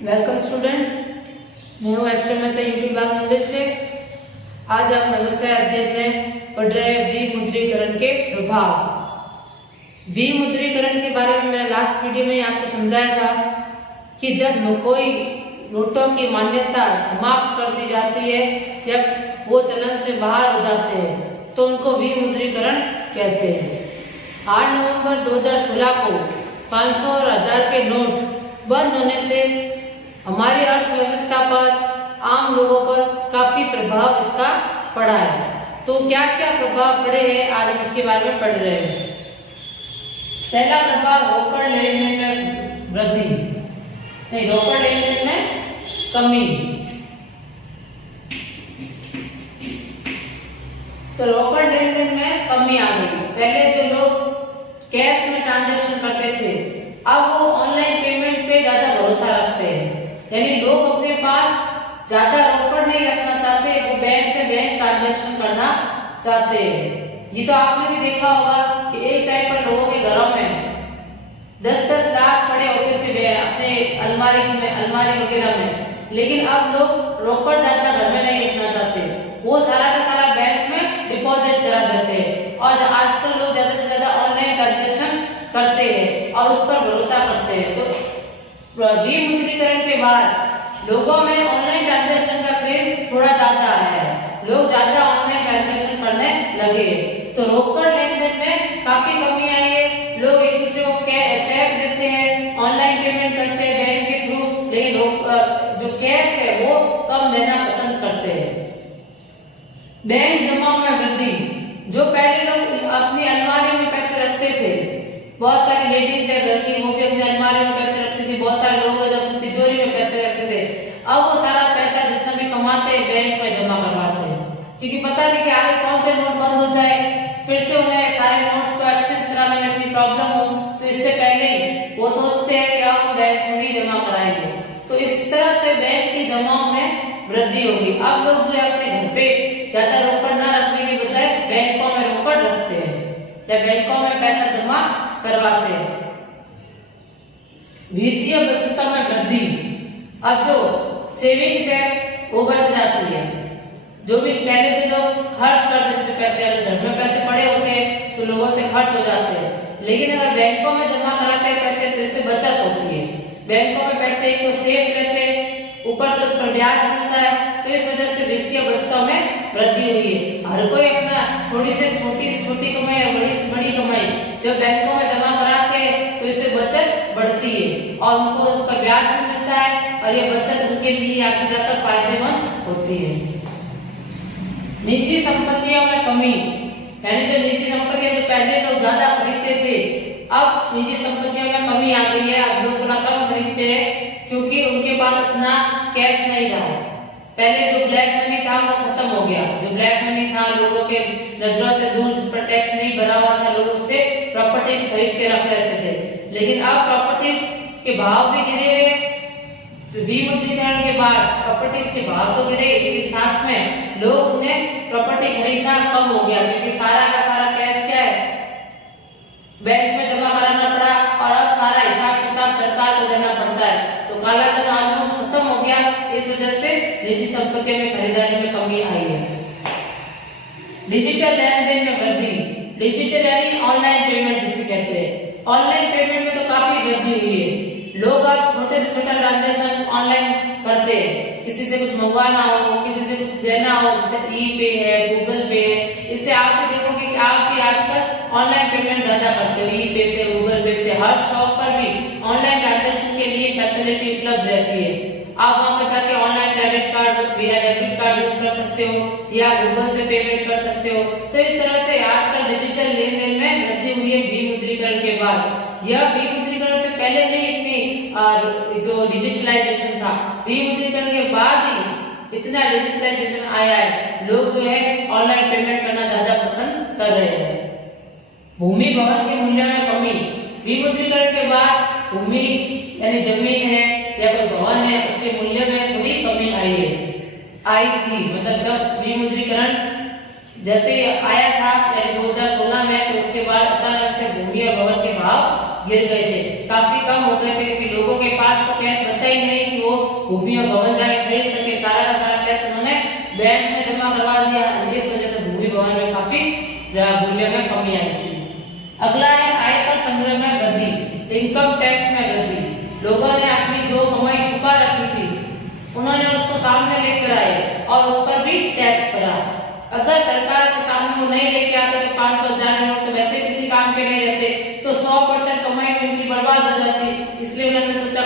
Welcome students, मैं हूँ S Mehta YouTube बाल मंदिर से। आज हम व्यवसाय अध्ययन में पढ़ रहे हैं विमुद्रीकरण के प्रभाव। विमुद्रीकरण के बारे में मैंने लास्ट वीडियो में आपको समझाया था कि जब कोई नोटों की मान्यता समाप्त कर दी जाती है, जब वो चलन से बाहर हो जाते हैं तो उनको विमुद्रीकरण कहते हैं। 8 नवंबर 2016 को 500 और 1000 के नोट बंद होने से हमारी अर्थव्यवस्था पर, आम लोगों पर काफी प्रभाव इसका पड़ा है। तो क्या क्या प्रभाव पड़े हैं, आज हम इसके बारे में पढ़ रहे हैं। पहला प्रभाव रोकड़ लेन देन में वृद्धि, नहीं रोकड़ लेन देन में कमी। तो रोकड़ लेन देन में कमी आ गई। पहले जो लोग कैश में ट्रांजैक्शन करते थे, अब वो ऑनलाइन पेमेंट पे ज्यादा भरोसा रखते हैं। यानी लोग अपने पास ज्यादा रोकड़ नहीं रखना चाहते, वो बैंक से बैंक ट्रांजैक्शन करना चाहते हैं। ये तो आपने भी देखा होगा कि एक टाइम पर लोगों के घरों में 10-10 लाख पड़े होते थे अपने अलमारी वगैरह में, लेकिन अब लोग रोकड़ ज्यादा घर में नहीं रखना चाहते, वो सारा का सारा बैंक में डिपॉजिट करा देते हैं। और आजकल लोग ज्यादा से ज्यादा ऑनलाइन ट्रांजैक्शन करते हैं और उस पर भरोसा करते हैं। तो विमुद्रीकरण के बाद लोगों में ऑनलाइन ट्रांजैक्शन का क्रेज थोड़ा ज्यादा आया है, लोग ज्यादा ऑनलाइन ट्रांजैक्शन करने लगे। तो रोकड़ लेन देन में काफी कमी आई है। लोग एक दूसरे को चेक देते हैं, ऑनलाइन पेमेंट करते हैं बैंक के थ्रू, लेकिन जो कैश है वो कम देना पसंद करते हैं। बैंक जमा में वृद्धि, जो पहले लोग अपनी अलमारी में पैसे रखते थे, बहुत सारी लेडीज है घर की, वो भी अपनी अलमारी में पैसे रखते थे, बहुत सारे लोग हैं जो अपनी तिजोरी में पैसे रखते थे। अब वो सारा पैसा जितना भी कमाते हैं बैंक में जमा करवाते हैं, क्योंकि पता नहीं कि आगे कौन से नोट बंद हो जाए, फिर से उन्हें सारे नोट्स को एक्सचेंज कराने में इतनी प्रॉब्लम हो, तो इससे पहले ही वो सोचते हैं कि अब बैंक में ही जमा कराएंगे। तो इस तरह से बैंक की जमाओं में वृद्धि होगी। अब लोग जो है अपने घर पे ज्यादा रोकड़ न रखने के बजाय बैंकों में रोकड़ रखते हैं या बैंकों में पैसा जमा करवाते हैं। वित्तीय बचत में वृद्धि, अब जो सेविंग्स है वो बच जाती है। जो भी पहले से लोग खर्च कर देते थे पैसे, अगर घर में पैसे पड़े होते हैं तो लोगों से खर्च हो जाते हैं, लेकिन अगर बैंकों में जमा कराते हैं पैसे तो इससे बचत होती है। बैंकों में पैसे एक तो सेफ रहते हैं, ऊपर से उस पर ब्याज मिलता है, तो इस वजह से वित्तीय बचतों में वृद्धि हुई है। हर कोई अपना थोड़ी से छोटी कमाई या बड़ी से बड़ी कमाई जब बैंकों में जमा कराते हैं तो इससे बचत बढ़ती है और उनको उस पर ब्याज भी मिलता है और ये बचत उनके लिए आगे जाकर फायदेमंद होती है। निजी संपत्तियों में कमी, यानी जो निजी संपत्तियां जो पहले लोग ज्यादा खरीदते थे, अब निजी संपत्तियों में कमी आ गई है। अब लोग थोड़ा कम खरीदते हैं क्योंकि उनके पास इतना कैश नहीं रहा। पहले जो ब्लैक मनी था वो खत्म हो गया। जो ब्लैक मनी था लोगों के नजरों से दूर, जिस पर टैक्स नहीं भरा हुआ था, लोग उससे प्रॉपर्टीज खरीद के रख लेते थे, लेकिन अब प्रॉपर्टीज के भाव भी गिरे हुए। विमुद्रीकरण के बाद प्रॉपर्टीज के भाव तो गिरे, लेकिन साथ में लोग उन्हें प्रॉपर्टी खरीदना कम हो गया, क्योंकि सारा का सारा कैश क्या है बैंक में जमा कराना पड़ा और अब सारा हिसाब किताब सरकार को देना पड़ता है। तो काला धन ऑलमोस्ट खत्म हो गया। इस वजह से निजी संपत्तियों में खरीदारी में कमी आई है। डिजिटल लेन देन में वृद्धि, डिजिटल यानी ऑनलाइन पेमेंट जिसे कहते हैं। ऑनलाइन पेमेंट में तो काफी वृद्धि हुई है। लोग अब छोटे से छोटा ट्रांजैक्शन ऑनलाइन करते हैं, किसी से कुछ मंगवाना हो, किसी से कुछ देना हो, जैसे ई-पे है, गूगल पे है। इससे आप भी देखोगे कि आप भी आजकल ऑनलाइन पेमेंट ज्यादा करते हो, ई-पे से, गूगल पे से। हर शॉप पर भी ऑनलाइन ट्रांजैक्शन के लिए फैसिलिटी उपलब्ध रहती है। आप वहां पर जाके ऑनलाइन क्रेडिट कार्ड या डेबिट कार्ड यूज कर सकते हो या गूगल से पेमेंट कर सकते हो। तो इस तरह से आजकल डिजिटल लेन देन में वृद्धि हुई है विमुद्रीकरण के बाद। यह विमुद्रीकरण से पहले नहीं इतनी जो डिजिटलाइजेशन था, विमुद्रीकरण के बाद ही इतना डिजिटलाइजेशन आया है। लोग जो है ऑनलाइन पेमेंट करना ज्यादा पसंद कर रहे हैं। भूमि भवन के मूल्य में कमी, विमुद्रीकरण के बाद भूमि यानी जमीन है या कोई भवन है, उसके मूल्य में थोड़ी कमी आई थी। मतलब जब विमुद्रीकरण जैसे आया था यानी 2016 में, तो उसके बाद अचानक से भूमि और भवन के भाव गिर गए थे, काफी कम हो गए थे, क्योंकि लोगों के पास तो कैश बचा ही नहीं कि वो भूमि और भवन जाके खरीद सके। सारा का सारा कैश उन्होंने बैंक में जमा करवा दिया। इस वजह से भूमि भवन में काफी मूल्य में कमी आई थी। अगला है आयकर संग्रह में वृद्धि, इनकम टैक्स में वृद्धि। लोगों ने अपनी जो कमाई छुपा रखी थी उन्होंने उसको सामने लेकर आए और उस पर भी टैक्स भरा। अगर सरकार के सामने वो नहीं लेके आते तो 500,000 नोट तो वैसे किसी काम के नहीं रहते, तो 100% कमाई भी उनकी बर्बाद हो जाती। इसलिए उन्होंने सोचा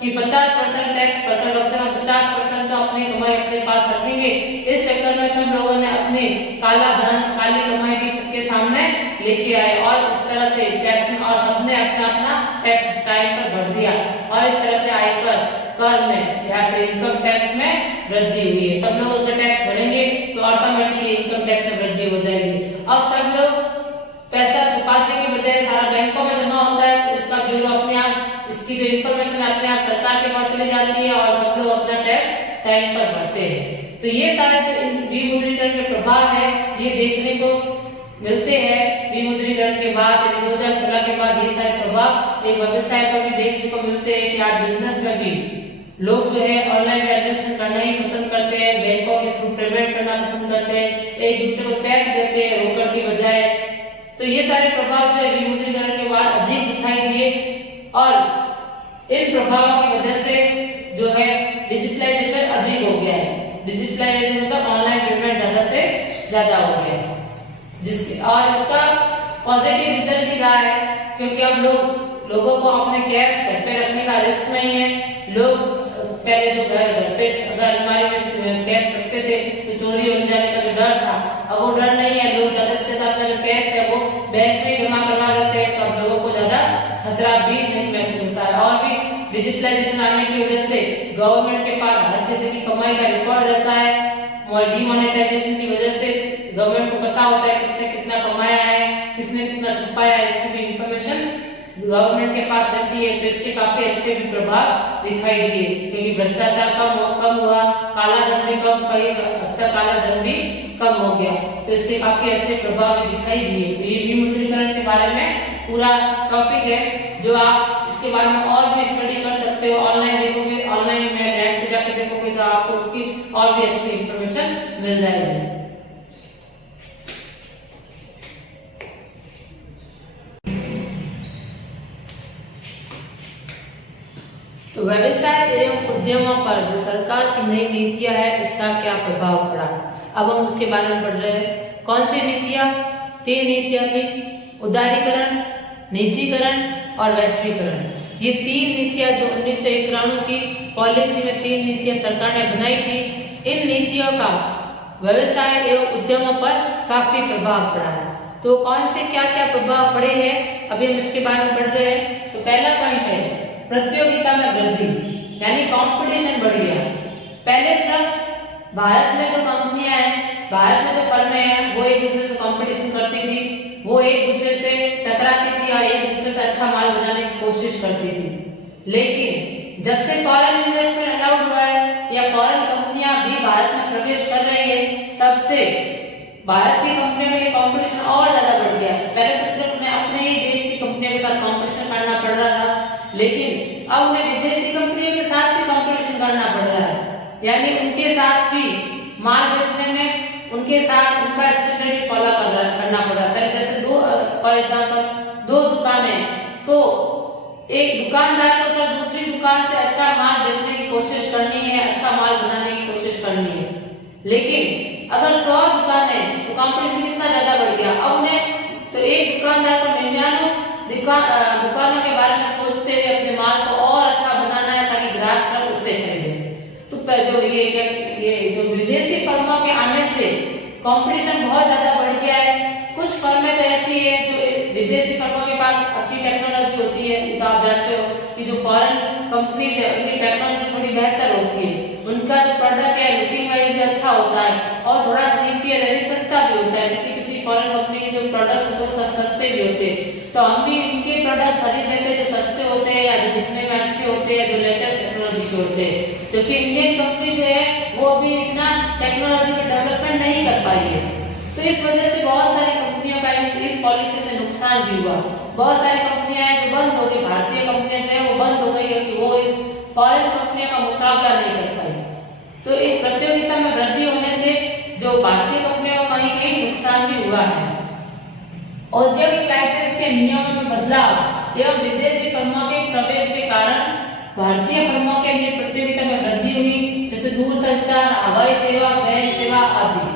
कि 50% टैक्स भरकर कम से कम 50% तो अपनी कमाई अपने पास रखेंगे। इस चक्कर में सब लोगों ने अपने काला धन, काली कमाई भी सबके सामने लेके आए और इस तरह से टैक्स में और सबने अपना अपना टैक्स टाइम पर भर दिया और इस तरह से आयकर कर में या फिर इनकम टैक्स में वृद्धि हुई है। सब लोग अगर टैक्स भरेंगे तो ऑटोमेटिकली इनकम टैक्स में वृद्धि हो जाएगी। अब सब लोग पैसा छुपाने के बजाय सारा बैंकों में जमा होता है, तो इसका ब्यूरो अपने आप, इसकी जो इन्फॉर्मेशन अपने आप सरकार के पास चली जाती है और सब लोग अपना टैक्स टाइम पर भरते हैं। तो ये सारे जो विमुद्रीकरण के प्रभाव है ये देखने को मिलते हैं। विमुद्रीकरण के बाद 2016 के बाद ये सारे प्रभाव एक व्यवसाय पर भी देखने को मिलते हैं कि आज बिजनेस में भी लोग जो है ऑनलाइन ट्रांजैक्शन करना ही पसंद करते हैं, बैंकों के थ्रू पेमेंट करना पसंद करते हैं, एक दूसरे को चेक देते हैं रोकड़ के बजाय। तो ये सारे प्रभाव जो है विमुद्रीकरण के बाद अधिक दिखाई दिए और इन प्रभावों की वजह से जो है डिजिटलाइजेशन अधिक हो गया है। डिजिटलाइजेशन मतलब ऑनलाइन पेमेंट ज्यादा से ज्यादा हो गया है, जिसके और इसका पॉजिटिव रिजल्ट भी रहा है, क्योंकि अब लोगों को अपने कैश घर पे रखने का रिस्क नहीं है। लोग पहले जो घर पे अगर अलमारी में कैश रखते थे तो चोरी हो जाने का जो डर था, अब वो डर नहीं है। लोग ज्यादा से ज्यादा जो कैश है वो बैंक में जमा करवा देते हैं, तो अब लोगों को ज्यादा खतरा भी नहीं महसूस होता है। और भी डिजिटलाइजेशन आने की वजह से गवर्नमेंट के पास हर किसी की कमाई का रिकॉर्ड रहता है। डिमोनेटाइजेशन की वजह से गवर्नमेंट को पता होता है किसने कितना कमाया है, किसने कितना छुपाया है, इसकी भी इंफॉर्मेशन गवर्नमेंट के पास रहती है। तो इसके काफी अच्छे भी प्रभाव दिखाई दिए, क्योंकि भ्रष्टाचार कम हुआ, काला धन भी कम, कई हद तक काला धन भी कम हो गया। तो इसके काफी अच्छे प्रभाव भी दिखाई दिए। तो ये विमुद्रीकरण के बारे में पूरा टॉपिक है, जो आप इसके बारे में और भी स्टडी कर सकते हो। ऑनलाइन देखोगे, ऑनलाइन में नेट पे जाके देखोगे तो आपको उसकी और भी अच्छी इंफॉर्मेशन मिल जाएगी। तो व्यवसाय एवं उद्यमों पर जो सरकार की नई नीतियां है उसका क्या प्रभाव पड़ा, अब हम उसके बारे में पढ़ रहे हैं। कौन सी नीतियां? 3 नीतियां थी, उदारीकरण, निजीकरण और वैश्वीकरण। ये 3 नीतियां जो 1991 की पॉलिसी में 3 नीतियां सरकार ने बनाई थी, इन नीतियों का व्यवसाय एवं उद्यमों पर काफी प्रभाव पड़ा है। तो कौन से क्या क्या प्रभाव पड़े हैं अभी हम इसके बारे में पढ़ रहे हैं। तो पहला पॉइंट है प्रतियोगिता में वृद्धि, यानी कंपटीशन बढ़ गया। पहले सिर्फ भारत में जो कंपनियां हैं, भारत में जो फर्में हैं, वो एक दूसरे से कंपटीशन करती थी, वो एक दूसरे से टकराती थी और एक दूसरे से अच्छा माल बनाने की कोशिश करती थी। लेकिन जब से फॉरेन इन्वेस्टमेंट अलाउड हुआ है या फॉरेन कंपनियां भी भारत में प्रवेश कर रही है, तब से भारत की कंपनियों के लिए कंपटीशन और ज्यादा बढ़ गया। पहले तो सिर्फ उन्हें अपने ही देश की कंपनियों के साथ कंपटीशन करना पड़ रहा था, लेकिन अब उन्हें विदेशी कंपनियों के साथ भी कंपटीशन करना पड़ रहा है, यानी उनके साथ भी माल बेचने में उनके साथ उनका स्टैंडर्ड फॉलो करना पड़ रहा है। पहले जैसे फॉर एग्जांपल 2 दुकानें, तो एक दुकानदार को सिर्फ दूसरी दुकान से अच्छा माल बेचने की कोशिश करनी है, अच्छा माल बनाने की कोशिश करनी है। लेकिन अगर 100 दुकानें तो कंपटीशन कितना ज्यादा बढ़ गया। अब उन्हें तो एक दुकानदार को 99 दुकानों के बारे में सोचते हुए अपने माल को और अच्छा बनाना है ताकि ग्राहक सब उससे खरीदे। तो जो ये जो विदेशी फर्मों के आने से कंपटीशन बहुत ज्यादा बढ़ गया है। कुछ फर्में तो ऐसी है जो विदेशी फर्मों के पास अच्छी टेक्नोलॉजी होती है, तो आप जानते हो कि जो फॉरेन कंपनीज है उनकी टेक्नोलॉजी थोड़ी बेहतर होती है, उनका जो प्रोडक्ट है लुकिंग वाइज भी अच्छा होता है और थोड़ा चीप भी यानी सस्ता भी होता है। किसी फॉरेन कंपनी के जो प्रोडक्ट्स होते हैं तो सस्ते भी होते हैं, तो हम भी इनके प्रोडक्ट खरीद लेते हैं जो सस्ते होते हैं या जो दिखने में अच्छे होते हैं, जो लेटेस्ट टेक्नोलॉजी के होते हैं। जबकि इंडियन कंपनी जो है वो भी इतना टेक्नोलॉजी में डेवलपमेंट नहीं कर पाई है। तो इस वजह से बहुत सारी कंपनियों का इस पॉलिसी से नुकसान भी हुआ। बहुत सारी कंपनियां हैं जो बंद हो गई, भारतीय कंपनियां जो है वो बंद हो गई क्योंकि वो इस फॉरेन कंपनियों का मुकाबला नहीं कर पाई। तो इस प्रतियोगिता में वृद्धि होने से जो भारतीय कंपनियों को कहीं कहीं नुकसान भी हुआ है। औद्योगिक लाइसेंस के नियमों में बदलाव एवं विदेशी फर्मों के प्रवेश के कारण भारतीय फर्मों के लिए प्रतियोगिता में वृद्धि हुई, जैसे दूरसंचार, हवाई सेवा, बैंक सेवा आदि।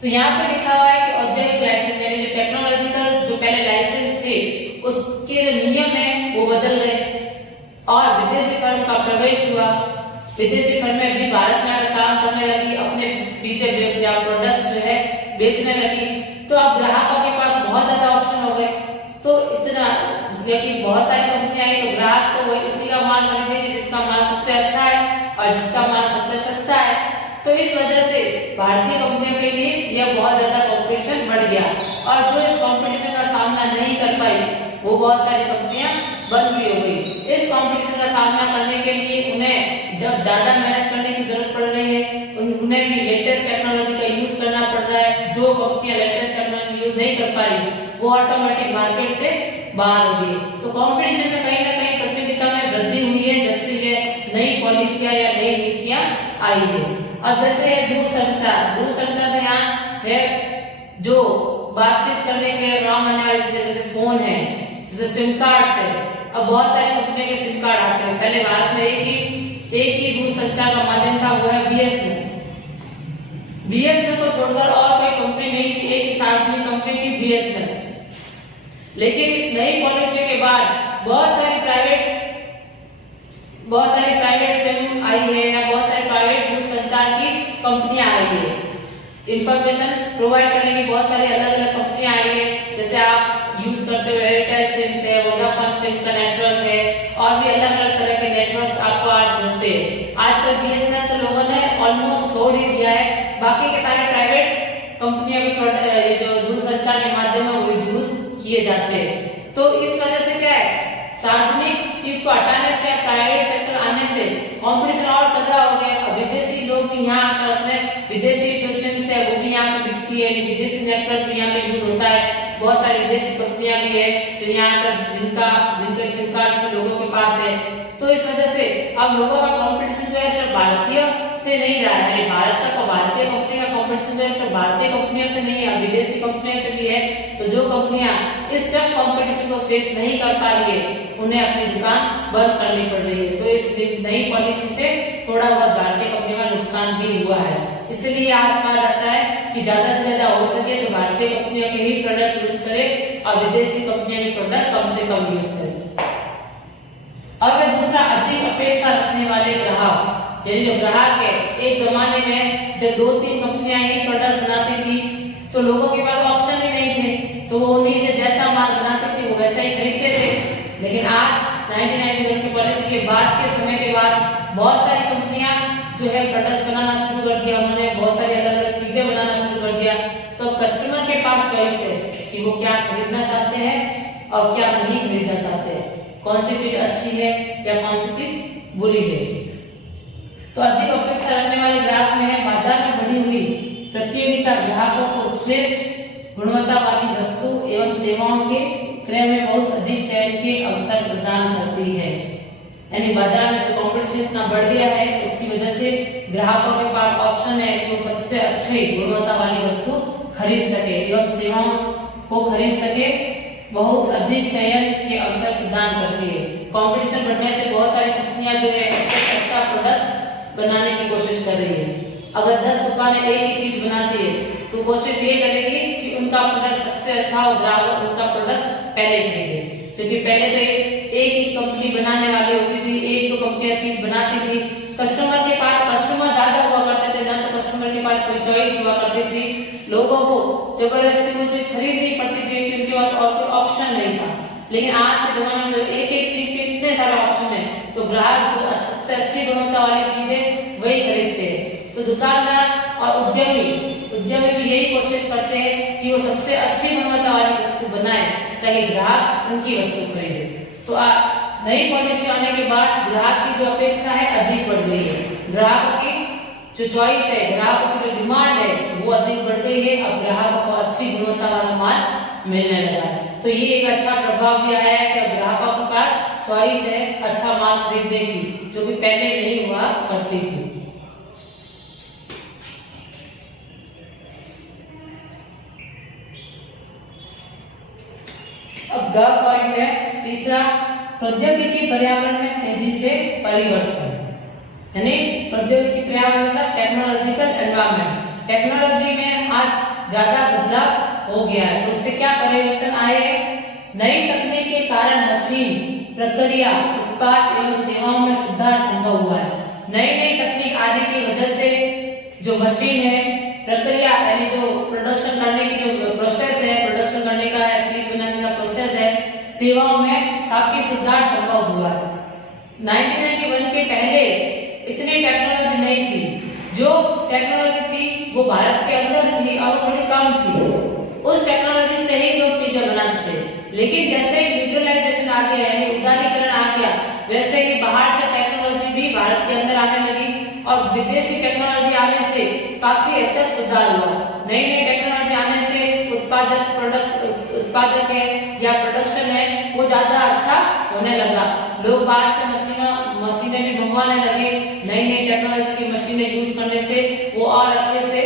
तो यहाँ पे लिखा हुआ है कि औद्योगिक लाइसेंस यानी जो टेक्नोलॉजिकल जो पहले लाइसेंस थे उसके जो नियम है वो बदल गए और विदेशी फर्म का प्रवेश हुआ। विदेशी फर्में भी भारत में आकर काम करने लगी, अपने चीजें या प्रोडक्ट्स जो है बेचने लगी। तो अब ग्राहकों के पास बहुत ज्यादा ऑप्शन हो गए। तो इतना लेकिन बहुत सारी कंपनियां आई तो ग्राहक तो वही उसी का माल खरीदेंगे जिसका माल सबसे अच्छा है और जिसका माल सबसे सस्ता है। तो इस वजह से भारतीय कंपनियों के लिए यह बहुत ज्यादा कंपटीशन बढ़ गया और जो इस कंपटीशन का सामना नहीं कर पाई वो बहुत सारी कंपनियां बंद भी हो गई। इस कंपटीशन का सामना करने के लिए उन्हें जब ज्यादा मेहनत करने की जरूरत पड़ रही है, उन्हें भी लेटेस्ट टेक्नोलॉजी का यूज करना पड़ रहा है। जो कंपनियां लेटेस्ट टेक्नोलॉजी यूज नहीं कर पा रही वो ऑटोमेटिक मार्केट से बाहर हो गई। तो कंपटीशन में कहीं ना कहीं प्रतियोगिता में वृद्धि हुई है जब से ये नई पॉलिसियां या नई नीतियां आई है। अब जैसे है दूरसंचार से यहाँ है जो बातचीत करने के लिए काम आने वाली चीजें, जैसे फोन है, जैसे सिम कार्ड है। अब बहुत सारी कंपनी के सिम कार्ड आते हैं। पहले भारत में एक ही दूरसंचार का माध्यम था, वो है बीएसएनएल। बीएसएनएल को छोड़कर और कोई कंपनी नहीं थी, एक ही सार्वजनिक कंपनी थी बीएसएनएल। लेकिन इस नई पॉलिसी के बाद बहुत सारी प्राइवेट सिम आई है या बहुत सारी प्राइवेट दूरसंचार की कंपनियां आई है। इंफॉर्मेशन प्रोवाइड करने की बहुत सारी अलग अलग कंपनियां आई है। जैसे आप यूज करते हुए एयरटेल सिम है, वोडाफोन सिम का नेटवर्क है और भी अलग अलग तरह के नेटवर्क्स आपको आज मिलते हैं। आजकल बीएसएनएल तो लोगों ने ऑलमोस्ट छोड़ ही दिया है, बाकी के सारे प्राइवेट कंपनियों के प्रोडक्ट जो दूरसंचार के माध्यम है वो यूज किए जाते हैं। तो इस वजह से क्या है, सार्वजनिक चीज को हटाने से प्राइवेट सेक्टर आने से कंपटीशन और तगड़ा हो गया। अब विदेशी लोग भी यहाँ आकर अपने विदेशी जो सिम्स है वो भी यहाँ पे बिकती है, विदेशी नेटवर्क भी यहाँ पे यूज होता है। बहुत सारी विदेशी कंपनियां भी है जो यहाँ आकर जिनके सिम कार्ड लोगों के पास है। तो इस वजह से अब लोगों का कंपटीशन जो है सिर्फ भारतीय से नहीं रहा है, भारतीय कंपनी का कंपटीशन जो है सिर्फ भारतीय कंपनियों से नहीं है, विदेशी कंपनियों से भी है। तो जो कंपनियां इस टफ कंपटीशन को फेस नहीं कर पा रही है उन्हें अपनी दुकान बंद करनी पड़ रही है। तो इस नई पॉलिसी से थोड़ा बहुत भारतीय कंपनियों का नुकसान भी हुआ है। इसलिए आज कहा जाता है कि ज्यादा से ज्यादा हो सके तो भारतीय कंपनियों के ही प्रोडक्ट यूज करें और विदेशी कंपनियों के प्रोडक्ट कम से कम यूज करें। अब दूसरा, अधिक अपेक्षा रखने वाले ग्राहक, यानी जो ग्राहक है, एक जमाने में जब 2-3 कंपनियां ही प्रोडक्ट बनाती थी तो लोगों के पास ऑप्शन ही नहीं थे, तो वो उन्हीं से जैसा माल बनाते थे वो वैसा ही खरीदते थे। लेकिन आज 1991 की पॉलिसी के बाद के समय के बाद बहुत सारी कंपनियां जो है प्रोडक्ट्स बनाना शुरू कर दिया, उन्होंने बहुत सारी अलग अलग चीजें बनाना शुरू कर दिया। तो कस्टमर के पास चॉइस है कि वो क्या खरीदना चाहते हैं और क्या नहीं खरीदना चाहते हैं, कौन सी चीज अच्छी है या कौन सी चीज बुरी है। तो अधिक अपेक्षा रखने वाले ग्राहक में है बाजार में बढ़ी हुई प्रतियोगिता ग्राहकों को श्रेष्ठ गुणवत्ता वाली वस्तु एवं सेवाओं के क्रय में बहुत अधिक चयन के अवसर प्रदान करती है। यानी बाजार में जो कॉम्पिटिशन इतना बढ़ गया है उसकी वजह से ग्राहकों के पास ऑप्शन है कि वो सबसे अच्छी गुणवत्ता वाली वस्तु खरीद सके एवं सेवाओं को खरीद सके, बहुत अधिक चयन के अवसर प्रदान करती है। कंपटीशन बढ़ने से बहुत सारी कंपनियां जो है अच्छा प्रोडक्ट बनाने की कोशिश कर रही है। अगर 10 दुकानें एक ही चीज बनाती है तो कोशिश ये करेगी कि उनका प्रोडक्ट सबसे अच्छा हो, ग्राहक उनका प्रोडक्ट पहले खरीदे। क्योंकि पहले तो एक ही कंपनी बनाने वाली होती थी, एक तो कंपनियां चीज बनाती थी, कस्टमर के पास कस्टमर ज्यादा हुआ करते थे, ना तो कस्टमर के पास कोई चॉइस हुआ करती थी, लोगों को जबरदस्ती वो चीज खरीदनी पड़ती थी क्योंकि उनके पास और कोई ऑप्शन नहीं था। लेकिन आज के जमाने में जो एक एक चीज के इतने सारे ऑप्शन है तो ग्राहक जो सबसे अच्छी गुणवत्ता वाली चीज है वही खरीदते हैं। तो दुकानदार और उद्यमी भी यही कोशिश करते हैं कि वो सबसे अच्छी गुणवत्ता वाली वस्तु बनाए ताकि ग्राहक उनकी वस्तु खरीदे। तो नई पॉलिसी आने के बाद ग्राहक की जो अपेक्षा है अधिक बढ़ गई है, ग्राहक की जो चॉइस है, ग्राहकों की जो डिमांड है वो अधिक बढ़ गई है। अब ग्राहकों को अच्छी गुणवत्ता वाला माल मिलने लगा है। तो ये एक अच्छा प्रभाव भी आया है कि अब ग्राहकों के पास चॉइस है अच्छा माल खरीदने की, जो कि पहले नहीं हुआ करती थी। अब ग पॉइंट है तीसरा, प्रौद्योगिकी पर्यावरण में तेजी से परिवर्तन, यानी प्रौद्योगिकी पर्यावरण मतलब टेक्नोलॉजिकल एनवायरनमेंट। टेक्नोलॉजी में आज ज्यादा बदलाव हो गया है, तो उससे क्या परिवर्तन आए हैं? नई तकनीक के कारण मशीन, प्रक्रिया, उत्पाद एवं सेवाओं में सुधार संभव हुआ है। नई नई तकनीक आने की वजह से जो मशीन है, प्रक्रिया यानी जो प्रोडक्शन करने की जो प्रोसेस है, प्रोडक्शन करने का चीज बनाने का प्रोसेस है, सेवाओं में काफी सुधार संभव हुआ है। 1991 के पहले इतनी टेक्नोलॉजी नहीं थी, जो टेक्नोलॉजी थी वो भारत के अंदर थी और थोड़ी कम थी। उस टेक्नोलॉजी से ही लोग चीजें बनाते थे, लेकिन जैसे ही लिबरलाइजेशन आ गया यानी उदारीकरण आ गया, वैसे ही बाहर से टेक्नोलॉजी भी भारत के अंदर आने लगी और विदेशी टेक्नोलॉजी आने से काफी हद तक सुधार हुआ। नई नई टेक्नोलॉजी आने से उत्पादक है या प्रोडक्शन है वो ज्यादा अच्छा होने लगा। लोग बाहर से मशीनें भी मंगवाने लगे। नई नई टेक्नोलॉजी की मशीनें यूज करने से वो और अच्छे से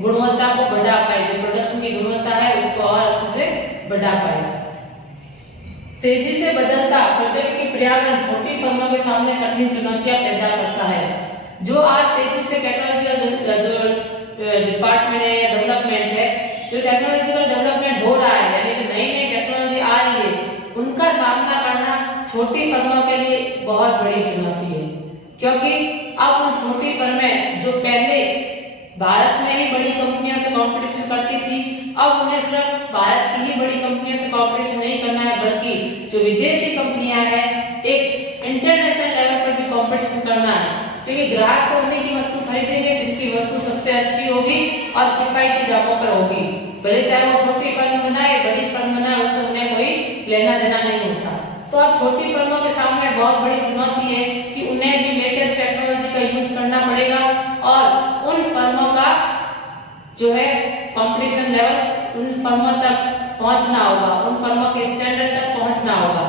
गुणवत्ता को बढ़ा पाए, जो प्रोडक्शन की गुणवत्ता है उसको और अच्छे से बढ़ा पाए। तेजी से बदलता प्रौद्योगिकी पर्यावरण छोटी फर्मों के सामने कठिन चुनौतियां पैदा करता है। जो आज तेजी से टेक्नोलॉजिकल जो डिपार्टमेंट है या डेवलपमेंट है, जो टेक्नोलॉजिकल डेवलपमेंट हो रहा है यानी जो नई नई टेक्नोलॉजी आ रही है, उनका सामना करना छोटी फर्मों के लिए बहुत बड़ी चुनौती है। क्योंकि अब उन छोटी फर्में जो पहले भारत में ही बड़ी कंपनियों से कंपटीशन करती थी, अब उन्हें सिर्फ भारत की ही बड़ी कंपनियों से कंपटीशन नहीं करना है, बल्कि जो विदेशी कंपनियां हैं एक इंटरनेशनल लेवल पर भी कंपटीशन करना है। क्योंकि ग्राहक तो उन्हीं की वस्तु खरीदेंगे जिनकी वस्तु सबसे अच्छी होगी और किफायती दामों पर होगी। भले चाहे वो छोटी फर्म बनाए बड़ी फर्म बनाए, उससे उन्हें कोई लेना देना नहीं होता। तो अब छोटी फर्मों के सामने बहुत बड़ी चुनौती है कि उन्हें भी लेटेस्ट टेक्नोलॉजी का यूज करना पड़ेगा और उन फर्मों का जो है कंपटीशन लेवल उन फर्मों तक पहुंचना होगा, उन फर्मों के स्टैंडर्ड तक पहुंचना होगा।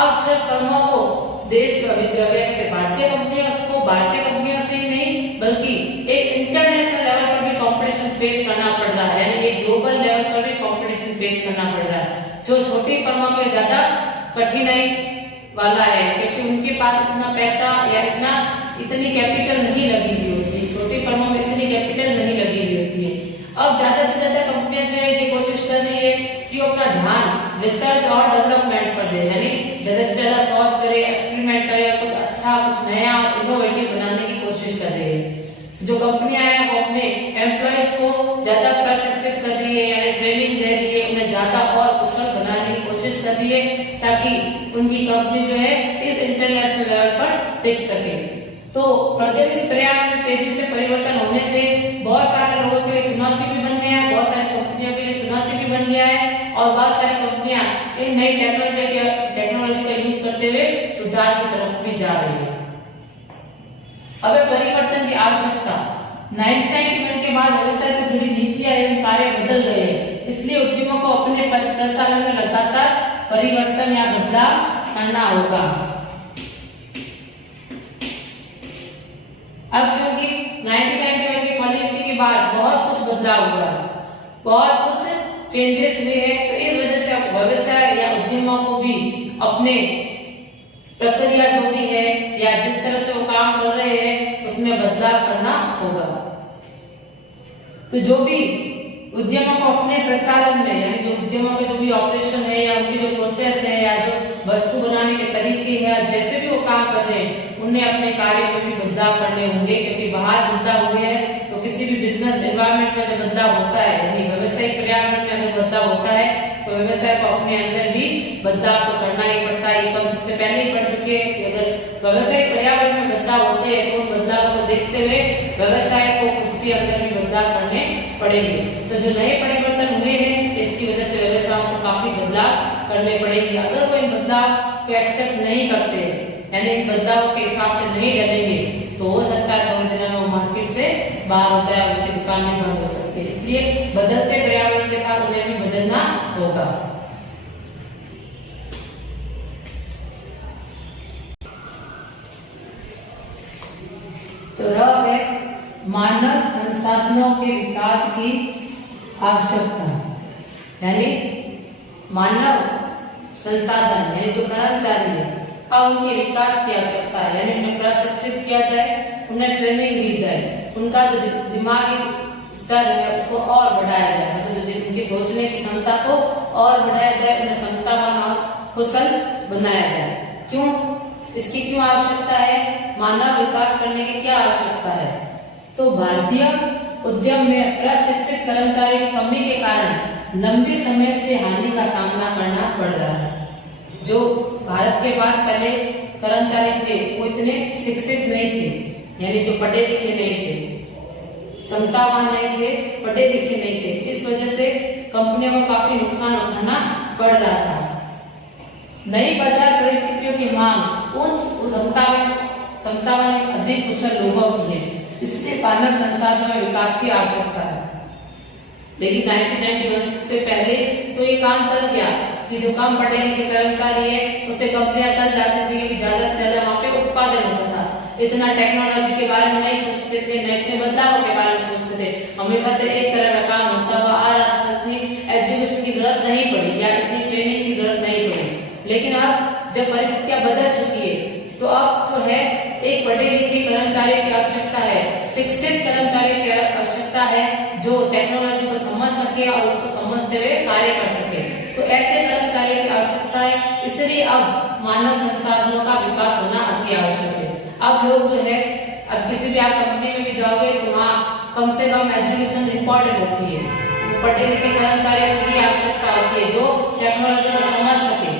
अब सिर्फ फर्मों को भारतीय कंपनियों से ही नहीं बल्कि एक इंटरनेशनल लेवल पर भी कंपटीशन फेस करना पड़ रहा है, यानी एक ग्लोबल लेवल पर भी कंपटीशन फेस करना पड़ रहा है, जो छोटी फर्मों के लिए ज्यादा कठिनाई वाला है। क्योंकि उनके पास इतना पैसा या इतनी कैपिटल नहीं लगी हुई होती है, छोटी फर्मों में इतनी कैपिटल नहीं लगी हुई होती है। अब ज्यादा से ज्यादा कंपनियां जो है ये कोशिश कर रही है कि अपना ध्यान रिसर्च और डेवलपमेंट पर दे, यानी ज्यादा से ज्यादा शोध करे, एक्सपेरिमेंट करे, कुछ अच्छा कुछ नया इनोवेटिव बनाने की कोशिश कर रही है। जो कंपनियां हैं वो अपने एम्प्लॉइज को ज्यादा प्रशिक्षित कर रही है, यानी ट्रेनिंग दे रही है, उन्हें ज्यादा और कुशल बनाने की कोशिश कर रही है ताकि उनकी कंपनी जो है इस इंटरनेशनल लेवल पर टिक सके। तो प्रौद्योगिकी पर्यावरण में तेजी से परिवर्तन होने से बहुत सारे लोगों के लिए चुनौती भी बन गया है, बहुत सारी कंपनियों के लिए चुनौती भी बन गया है और बहुत सारी कंपनियां इन नई टेक्नोलॉजी का यूज करते हुए सुधार की तरफ भी जा रही है। अब परिवर्तन की आवश्यकता 1991 के बाद व्यवसाय से जुड़ी नीतियां एवं कार्य बदल गए हैं, इसलिए उद्यमों को अपने प्रचालन में लगातार परिवर्तन या बदलाव करना होगा। अब क्योंकि 1991 की पॉलिसी के बाद बहुत कुछ बदलाव हुआ है, बहुत कुछ चेंजेस हुए हैं, तो इस वजह से अब व्यवसाय या उद्यमों को भी अपने प्रक्रिया जो भी है या जिस तरह से वो काम कर रहे हैं उसमें बदलाव करना होगा। तो जो भी उद्यमों को अपने प्रचालन में यानी जो उद्यमों का जो भी ऑपरेशन है या उनकी जो प्रोसेस है या जो वस्तु बनाने के तरीके हैं या जैसे भी वो काम कर रहे हैं उन्हें अपने कार्य में भी बदलाव करने होंगे। क्योंकि बाहर बदलाव हुए हैं तो किसी भी बिजनेस एनवायरनमेंट में जब बदलाव होता है यानी व्यवसायिक पर्यावरण में अगर बदलाव होता है तो व्यवसाय को अपने अंदर भी बदलाव तो करना ही पड़ता है। ये तो हम सबसे पहले ही पढ़ चुके हैं कि अगर व्यवसायिक पर्यावरण में बदलाव होते हैं तो उन बदलावों को देखते हुए व्यवसाय को खुद के अंदर भी बदलाव करने पड़ेंगे। तो जो नए परिवर्तन हुए हैं इसकी वजह से व्यवसाय को काफी बदलाव करने पड़ेंगे। अगर वो इन बदलाव को एक्सेप्ट नहीं करते यानी इन बदलाव के हिसाब से नहीं लेंगे तो हो सकता है थोड़े दिनों में वो मार्केट से बाहर हो जाए, उनकी दुकान भी बंद हो सकती है। इसलिए बदलते पर्यावरण के साथ उन्हें भी बदलना होगा। र है मानव संसाधनों के विकास की आवश्यकता, यानी मानव संसाधन यानी जो कर्मचारी है अब उनके विकास की आवश्यकता है, यानी उन्हें प्रशिक्षित किया जाए, उन्हें ट्रेनिंग दी जाए, उनका जो दिमागी स्तर है उसको और बढ़ाया जाए, मतलब जो उनकी सोचने की क्षमता को और बढ़ाया जाए, उन्हें क्षमतावान और कुशल बनाया जाए। क्यों इसकी क्यों आवश्यकता है? मानव विकास करने की क्या आवश्यकता है? तो भारतीय उद्यम में प्रशिक्षित कर्मचारियों की कमी के कारण लंबे समय से हानि का सामना करना पड़ रहा है। जो भारत के पास पहले कर्मचारी थे वो इतने शिक्षित नहीं थे, यानी जो पढ़े लिखे नहीं थे, क्षमतावान नहीं थे, पढ़े लिखे नहीं थे। इस वजह से कंपनियों को काफी नुकसान उठाना पड़ रहा था। नई बाजार परिस्थितियों की मांग उच्च क्षमतावान अधिक कुशल लोगों की है, इसलिए मानव संसाधनों में विकास की आवश्यकता है। लेकिन 1991 से पहले तो ये काम चल गया कि जो कम पढ़े लिखे कर्मचारी है उससे कंपनियां चल जाती थी, क्योंकि ज्यादा से ज्यादा वहाँ पे उत्पादन होता था। इतना टेक्नोलॉजी के बारे में नहीं सोचते थे, न इतने बदलावों के बारे में सोचते थे। हमेशा से एक तरह का काम होता हुआ आ रहा था, इतनी एजुकेशन की जरूरत नहीं पड़ी या इतनी ट्रेनिंग की जरूरत नहीं पड़ी। लेकिन अब जब परिस्थितियां बदल चुकी है तो अब जो है एक पढ़े लिखे कर्मचारी की आवश्यकता है, शिक्षित कर्मचारी की आवश्यकता है जो टेक्नोलॉजी को समझ सके और उसको समझते हुए कार्य कर सके। तो ऐसे कर्मचारी की आवश्यकता है, इसलिए अब मानव संसाधनों का विकास होना अति आवश्यक है। अब लोग जो है, अब किसी भी आप कंपनी में भी जाओगे तो वहाँ कम से कम एजुकेशन इम्पोर्टेंट होती है। पढ़े लिखे कर्मचारियों की आवश्यकता होती है जो टेक्नोलॉजी को समझ सके।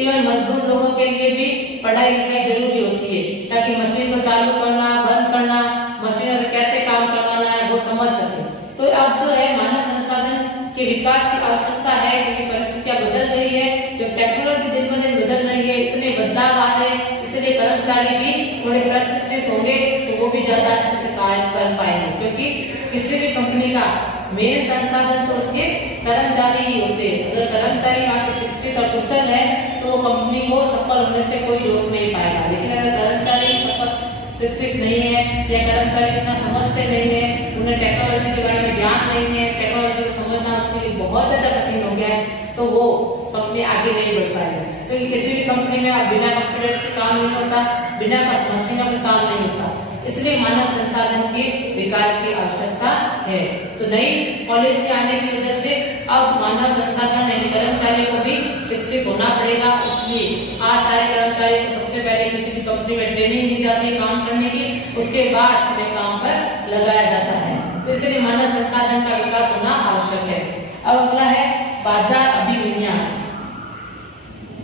इवन मजदूर लोगों के लिए भी पढ़ाई लिखाई जरूरी होती है, ताकि मशीन को चालू करना, बंद करना, मशीनों से कैसे काम करवाना है वो समझ सके। तो अब जो है मानव संसाधन के विकास की आवश्यकता है, क्योंकि परिस्थितियां बदल रही है, जब टेक्नोलॉजी दिन ब दिन बदल रही है, इतने बदलाव आ रहे हैं, इसलिए कर्मचारी भी थोड़े प्रशिक्षित होंगे तो वो भी ज्यादा अच्छे से कार्य कर पाएंगे। क्योंकि किसी भी कंपनी का मेन संसाधन तो उसके कर्मचारी ही होते हैं। अगर कर्मचारी वहाँ के शिक्षित और कुशल है तो कंपनी को सफल होने से कोई रोक नहीं पाएगा। लेकिन अगर कर्मचारी शिक्षित नहीं है या कर्मचारी इतना समझते नहीं है, उन्हें टेक्नोलॉजी के बारे में ज्ञान नहीं है, टेक्नोलॉजी को समझना उसके लिए बहुत ज्यादा कठिन हो गया है, तो वो कंपनी आगे नहीं बढ़ पाएगी। क्योंकि किसी भी कंपनी में अब बिना कंप्यूटर्स के काम नहीं होता, बिना मशीनों के काम नहीं होता। इसलिए मानव संसाधन के विकास की आवश्यकता है। तो नई पॉलिसी आने की वजह से अब मानव संसाधन यानी कर्मचारियों को भी शिक्षित होना पड़ेगा। इसलिए आज सारे कर्मचारियों को सबसे पहले किसी भी कंपनी में ट्रेनिंग दी जाती है काम करने की, उसके बाद उन्हें काम पर लगाया जाता है। तो इसलिए मानव संसाधन का विकास होना आवश्यक है। अब अगला है बाजार अभिविन्यास।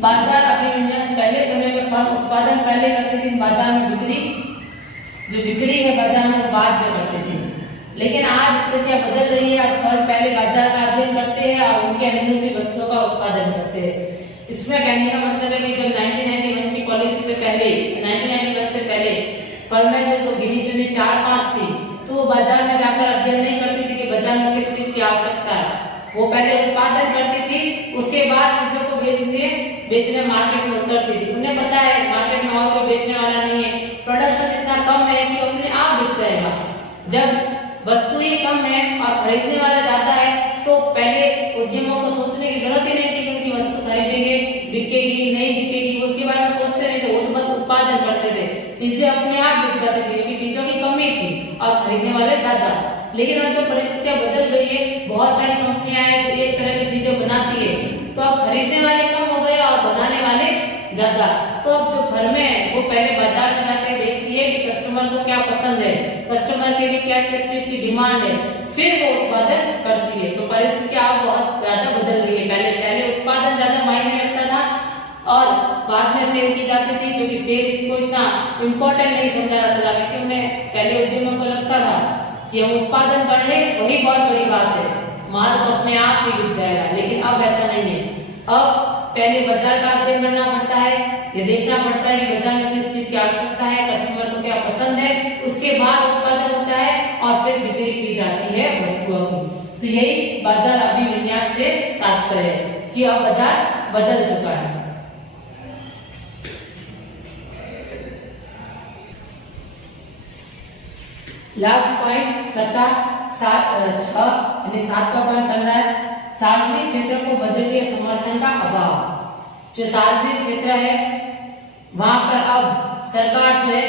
बाजार अभिविन्यास पहले समय में फर्म उत्पादन पहले करती थी, बाजार में बिक्री है बाजार में बाद में करते थे। लेकिन आज स्थितियां बदल रही है। आज फर्म पहले बाजार का अध्ययन करते हैं और उनके अनुरूपी वस्तुओं का उत्पादन करते हैं। इसमें कहने का मतलब है कि जब 1991 की पॉलिसी से पहले 1991 से पहले फर्में जो गिनी चुनी 4-5 थी, तो वो बाजार में जाकर अध्ययन नहीं करती थी कि बाजार में किस चीज की आवश्यकता है। वो पहले उत्पादन करती थी, उसके बाद चीजों को बेचने मार्केट में उतरती थी। उन्हें पता है मार्केट में और कोई बेचने वाला नहीं है, प्रोडक्शन इतना कम है कि अपने आप बिक जाएगा। जब वस्तु ही कम है और खरीदने वाला ज्यादा है, तो पहले उद्यमों को सोचने की जरूरत ही नहीं थी कि उनकी वस्तु खरीदेंगे, बिकेगी नहीं बिकेगी, उसके बारे में सोचते नहीं थे। वो तो बस उत्पादन करते थे, चीजें अपने आप बिक जाती थी क्योंकि चीजों की कमी थी और खरीदने वाले ज्यादा। लेकिन अब जो परिस्थितियां बदल गई है, बहुत सारी कंपनियां हैं जो एक तरह की चीजें बनाती है, तो अब खरीदने वाले कम हो गए और बनाने वाले ज्यादा। तो अब जो फर्में हैं वो पहले बाजार में जाकर देखती है कि कस्टमर को क्या पसंद है, कस्टमर के लिए क्या किस चीज की डिमांड है, फिर वो उत्पादन करती है। तो परिस्थितियां अब बहुत ज्यादा बदल रही है। पहले उत्पादन ज्यादा मायने रखता था और बाद में सेल की जाती थी, जो कि सेल को इतना इम्पोर्टेंट नहीं समझा जाता था, क्योंकि उन्हें पहले उद्यमों को लगता था कि हम उत्पादन कर ले वही बहुत बड़ी बात है, माल तो अपने आप ही बिक जाएगा। लेकिन अब ऐसा नहीं है। अब पहले बाजार का अध्ययन करना पड़ता है, ये देखना पड़ता है कि बाजार में किस चीज की आवश्यकता है, कस्टमर को क्या पसंद है, उसके बाद उत्पादन होता है और फिर बिक्री की जाती है वस्तुओं की। तो यही बाजार अभिविन्यास से तात्पर्य है कि अब बाजार बदल चुका है। लास्ट पॉइंट छठा 7वां पॉइंट चल रहा है, सार्वजनिक क्षेत्र को बजटीय समर्थन का अभाव। जो सार्वजनिक क्षेत्र है वहां पर अब सरकार जो है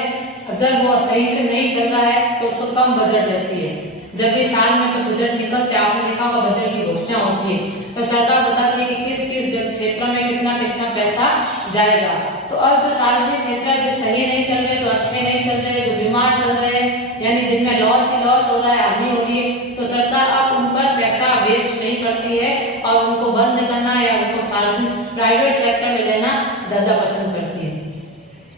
अगर वो सही से नहीं चल रहा है तो उसको कम बजट देती है। जब भी साल में जो बजट निकलते हैं, आपने देखा होगा बजट की घोषणा होती है तो सरकार बताती है कि किस किस क्षेत्र में कितना कितना पैसा जाएगा। तो अब जो सार्वजनिक क्षेत्र है जो सही नहीं चल रहे, जो अच्छे नहीं चल रहे, जो बीमार चल रहे हैं, यानी जिनमें लॉस ही लॉस हो रहा है, हानि हो रही है, तो सरकार अब उन पर पैसा वेस्ट नहीं करती है और उनको बंद करना या उनको सार्वजनिक प्राइवेट सेक्टर में देना ज्यादा पसंद करती है।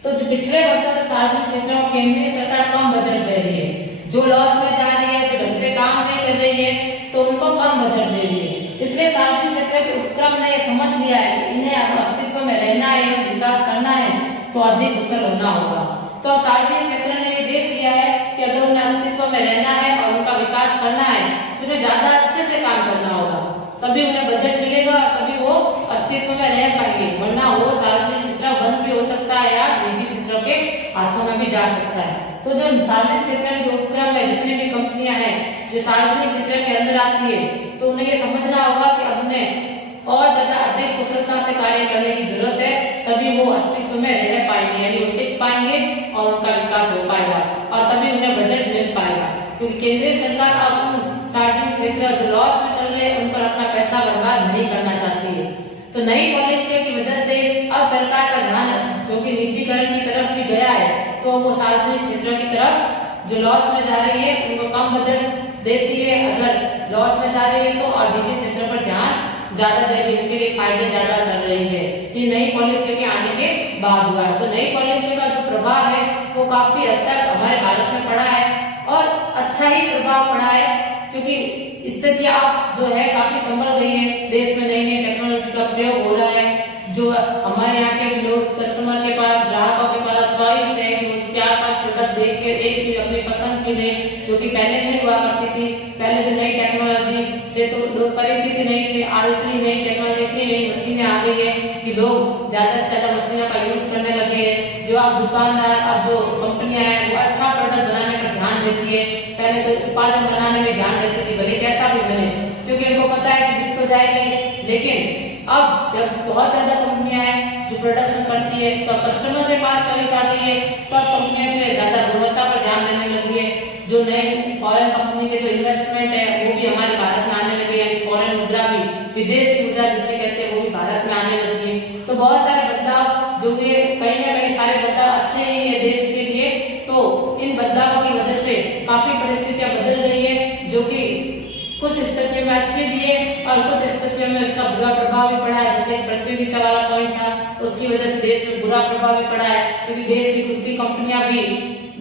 तो जो पिछले वर्षों से सार्वजनिक क्षेत्र में केंद्रीय सरकार कम बजट दे रही है, जो लॉस में जा रही है, जो ढंग से काम नहीं कर रही है, तो उनको कम बजट दे रही है। इसलिए सार्वजनिक क्षेत्र के उपक्रम ने समझ लिया है कि इन्हें अस्तित्व में रहना है, विकास करना है तो अधिक कुशल होना होगा। तो सार्वजनिक क्षेत्र ने ये देख लिया है कि अगर उन्हें अस्तित्व में रहना है और उनका विकास करना है तो उन्हें ज्यादा अच्छे से काम करना होगा, तभी उन्हें बजट मिलेगा, तभी वो अस्तित्व में रह पाएंगे। वरना वो सार्वजनिक क्षेत्र बंद भी हो सकता है या निजी क्षेत्रों के हाथों में भी जा सकता है। तो जो सार्वजनिक क्षेत्र के जो उपक्रम है, जितनी भी कंपनियां हैं जो सार्वजनिक क्षेत्र के अंदर आती है, तो उन्हें ये समझना होगा कि अब उन्हें और ज्यादा अधिक कुशलता से कार्य करने की जरूरत है, तभी वो अस्तित्व में रह पाएंगे, यानी वो टिक पाएंगे और उनका विकास हो पाएगा और तभी उन्हें बजट मिल पाएगा। क्योंकि केंद्रीय सरकार अब उन सार्वजनिक क्षेत्र जो लॉस में चल रहे हैं उन पर अपना पैसा बर्बाद नहीं करना चाहती है। तो नई पॉलिसियों की वजह से अब सरकार का ध्यान जो कि निजीकरण की तरफ भी गया है, तो वो सार्वजनिक क्षेत्रों की तरफ जो लॉस में जा रही है उनको कम बजट देती है, अगर लॉस में जा रही है तो, और निजी क्षेत्र पर ध्यान ज्यादा दे रही है, उनके लिए फायदे ज्यादा कर रही है। ये नई पॉलिसी के आने के बाद हुआ है। तो नई पॉलिसी का जो प्रभाव है वो काफी हद तक हमारे भारत में पड़ा है और अच्छा ही प्रभाव पड़ा है, क्योंकि स्थितियां अब जो है काफी संभल गई है, देश में नई नई टेक्नोलॉजी का प्रयोग हो रहा है। जो हमारे यहाँ के लोग कस्टमर के पास, ग्राहकों के पास चॉइस है, वो 4-5 प्रोडक्ट देख के एक चीज अपनी पसंद की ले, जो कि पहले नहीं हुआ करती थी। पहले जो नई टेक्नोलॉजी से तो लोग परिचित ही नहीं थे, आज इतनी नई टेक्नोलॉजी, इतनी नई मशीनें आ गई है कि लोग ज्यादा से ज्यादा मशीनों का यूज करने लगे हैं। जो अब दुकानदार, अब जो कंपनियां हैं वो अच्छा प्रोडक्ट बनाने पर ध्यान देती है। पहले तो उत्पादन बनाने में ध्यान देती थी, भले कैसा भी बने, क्योंकि उनको पता है कि बिक तो जाएगी। लेकिन अब जब बहुत ज्यादा कंपनियां हैं जो प्रोडक्शन करती है, तो कस्टमर के पास चॉइस आ गई है, तो अब कंपनियां जो है ज्यादा गुणवत्ता पर ध्यान देने लगी है। जो नए फॉरेन कंपनी के जो इन्वेस्टमेंट है वो भी हमारे भारत में आने लगे, यानी फॉरेन मुद्रा भी, विदेशी मुद्रा जिसे कहते हैं, वो भी भारत में आने लगी है। तो बहुत सारे बदलाव जो ये कहीं ना कहीं सारे बदलाव अच्छे ही है देश के लिए। तो इन बदलावों की वजह से काफी परिस्थितियां बदल गई है, जो कि कुछ स्थितियों में अच्छी भी है और कुछ स्थितियों में उसका बुरा प्रभाव भी पड़ा है। जैसे प्रतियोगिता वाला पॉइंट था, उसकी वजह से देश में बुरा प्रभाव भी पड़ा है, क्योंकि देश की खुद की कंपनियां भी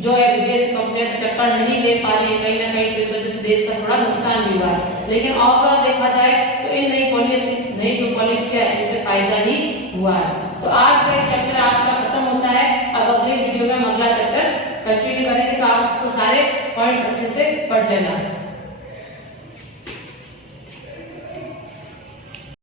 जो है विदेशी कंपनियों से टक्कर नहीं ले पा रही है कहीं ना कहीं, तो इस वजह से देश का थोड़ा नुकसान भी हुआ है। लेकिन ओवरऑल देखा जाए तो इन नई जो पॉलिसी है इससे फायदा ही हुआ है। तो आज का ये चैप्टर आपका खत्म होता है। अब अगले वीडियो में हम अगला चैप्टर कंटिन्यू करेंगे, तो आप उसको सारे पॉइंट्स अच्छे से पढ़ लेना।